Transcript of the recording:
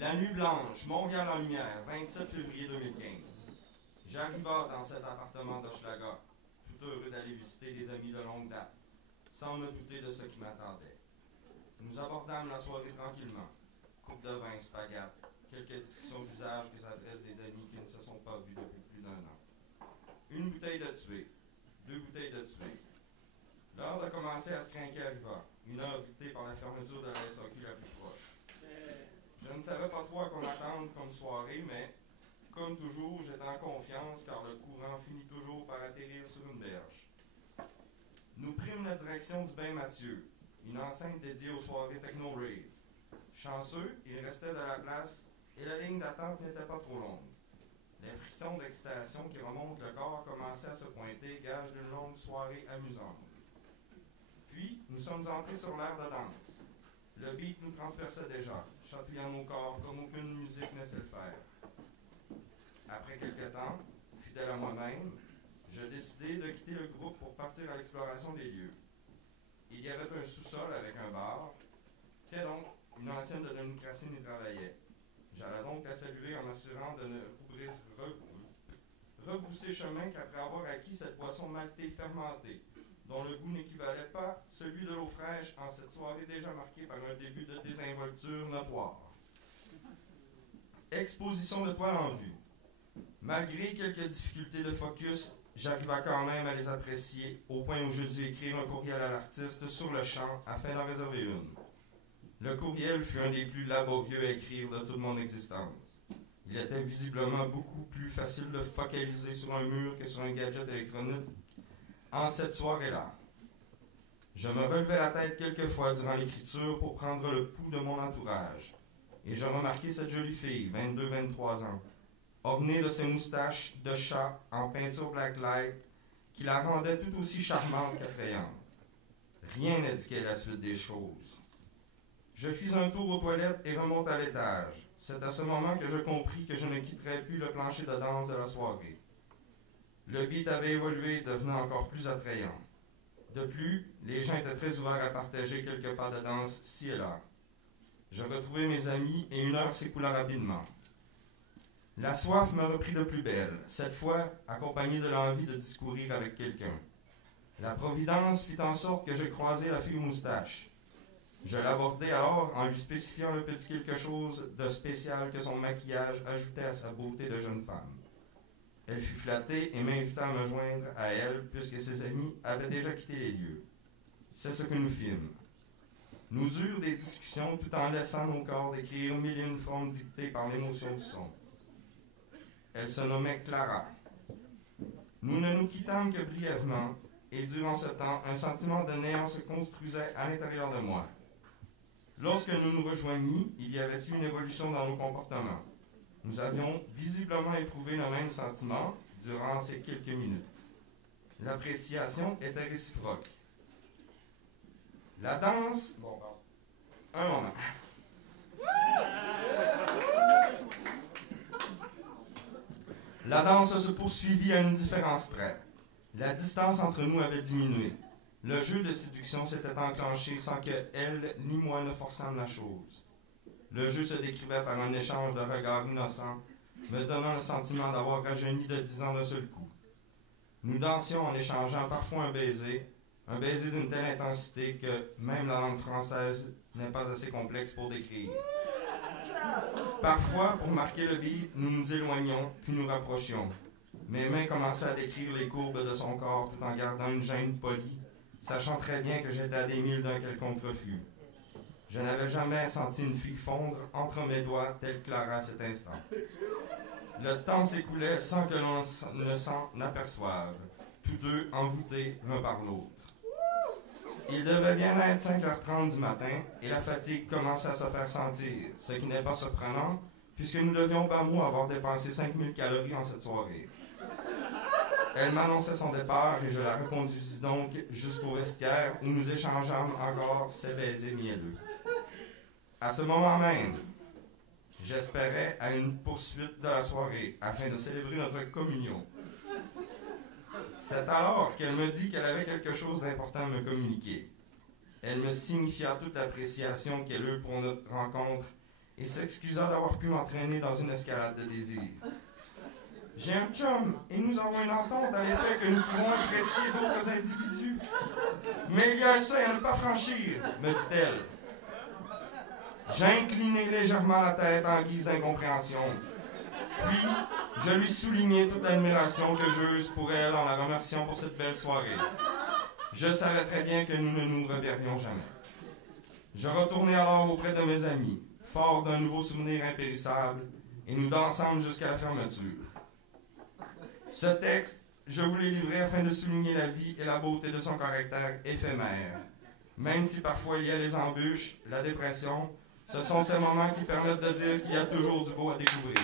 La nuit blanche, Montréal en lumière, 27 février 2015. J'arriva dans cet appartement d'Hochelaga, tout heureux d'aller visiter des amis de longue date, sans me douter de ce qui m'attendait. Nous abordâmes la soirée tranquillement. Coupe de vin, spaghettes, quelques discussions d'usage qui s'adressent des amis qui ne se sont pas vus depuis plus d'un an. Une bouteille de tué, 2 bouteilles de tué. L'heure de commencer à se craquer arriva, une heure dictée par la fermeture de la SAQ la plus proche. Je ne savais pas trop à quoi m'attendre comme soirée, mais, comme toujours, j'étais en confiance car le courant finit toujours par atterrir sur une berge. Nous prîmes la direction du Bain Mathieu, une enceinte dédiée aux soirées techno-rave. Chanceux, il restait de la place et la ligne d'attente n'était pas trop longue. Les frissons d'excitation qui remontent le corps commençaient à se pointer, gage d'une longue soirée amusante. Puis, nous sommes entrés sur l'air de danse. Le beat nous transperçait déjà, chatouillant nos corps comme aucune musique ne sait le faire. Après quelque temps, fidèle à moi-même, je décidai de quitter le groupe pour partir à l'exploration des lieux. Il y avait un sous-sol avec un bar. Tiens donc, une ancienne de démocratie y travaillait. J'allais donc la saluer en m'assurant de ne rebousser chemin qu'après avoir acquis cette boisson maltée fermentée, dont le goût n'équivalait pas celui de l'eau fraîche en cette soirée déjà marquée par un début de désinvolture notoire. Exposition de toile en vue. Malgré quelques difficultés de focus, j'arriva quand même à les apprécier, au point où je dus écrire un courriel à l'artiste sur le champ afin d'en réserver une. Le courriel fut un des plus laborieux à écrire de toute mon existence. Il était visiblement beaucoup plus facile de focaliser sur un mur que sur un gadget électronique en cette soirée-là. Je me relevais la tête quelquefois durant l'écriture pour prendre le pouls de mon entourage, et je remarquai cette jolie fille, 22-23 ans, ornée de ses moustaches de chat en peinture blacklight, qui la rendait tout aussi charmante qu'attrayante. Rien n'indiquait la suite des choses. Je fis un tour aux toilettes et remonte à l'étage. C'est à ce moment que je compris que je ne quitterais plus le plancher de danse de la soirée. Le beat avait évolué, devenant encore plus attrayant. De plus, les gens étaient très ouverts à partager quelques pas de danse ci et là. Je retrouvai mes amis et une heure s'écoula rapidement. La soif me reprit de plus belle, cette fois accompagnée de l'envie de discourir avec quelqu'un. La providence fit en sorte que je croisai la fille aux moustaches. Je l'abordai alors en lui spécifiant le petit quelque chose de spécial que son maquillage ajoutait à sa beauté de jeune femme. Elle fut flattée et m'invita à me joindre à elle puisque ses amis avaient déjà quitté les lieux. C'est ce que nous fîmes. Nous eurent des discussions tout en laissant nos corps décrire mille et une formes dictées par l'émotion du son. Elle se nommait Clara. Nous ne nous quittâmes que brièvement, et durant ce temps, un sentiment de néant se construisait à l'intérieur de moi. Lorsque nous nous rejoignîmes, il y avait eu une évolution dans nos comportements. Nous avions visiblement éprouvé le même sentiment durant ces quelques minutes. L'appréciation était réciproque. La danse... Bon, pardon. Un moment. La danse se poursuivit à une différence près. La distance entre nous avait diminué. Le jeu de séduction s'était enclenché sans que elle ni moi ne forçâmes la chose. Le jeu se décrivait par un échange de regards innocents, me donnant le sentiment d'avoir rajeuni de 10 ans d'un seul coup. Nous dansions en échangeant parfois un baiser d'une telle intensité que même la langue française n'est pas assez complexe pour décrire. Parfois, pour marquer le beat, nous nous éloignions, puis nous rapprochions. Mes mains commençaient à décrire les courbes de son corps tout en gardant une gêne polie, sachant très bien que j'étais à des milles d'un quelconque refus. Je n'avais jamais senti une fille fondre entre mes doigts telle Clara à cet instant. Le temps s'écoulait sans que l'on ne s'en aperçoive, tous deux envoûtés l'un par l'autre. Il devait bien être 5h30 du matin et la fatigue commençait à se faire sentir, ce qui n'est pas surprenant puisque nous devions par mois avoir dépensé 5000 calories en cette soirée. Elle m'annonçait son départ et je la reconduisis donc jusqu'au vestiaire où nous échangeâmes encore ces baisers mielleux. À ce moment même, j'espérais à une poursuite de la soirée afin de célébrer notre communion. C'est alors qu'elle me dit qu'elle avait quelque chose d'important à me communiquer. Elle me signifia toute l'appréciation qu'elle eut pour notre rencontre et s'excusa d'avoir pu m'entraîner dans une escalade de désir. J'ai un chum et nous avons une entente à l'effet que nous pourrons apprécier d'autres individus. Mais il y a un seuil à ne pas franchir, me dit-elle. J'ai incliné légèrement la tête en guise d'incompréhension. Puis, je lui soulignai toute l'admiration que j'euse pour elle en la remerciant pour cette belle soirée. Je savais très bien que nous ne nous reverrions jamais. Je retournai alors auprès de mes amis, fort d'un nouveau souvenir impérissable, et nous dansâmes jusqu'à la fermeture. Ce texte, je vous l'ai livré afin de souligner la vie et la beauté de son caractère éphémère. Même si parfois il y a les embûches, la dépression, ce sont ces moments qui permettent de dire qu'il y a toujours du beau à découvrir.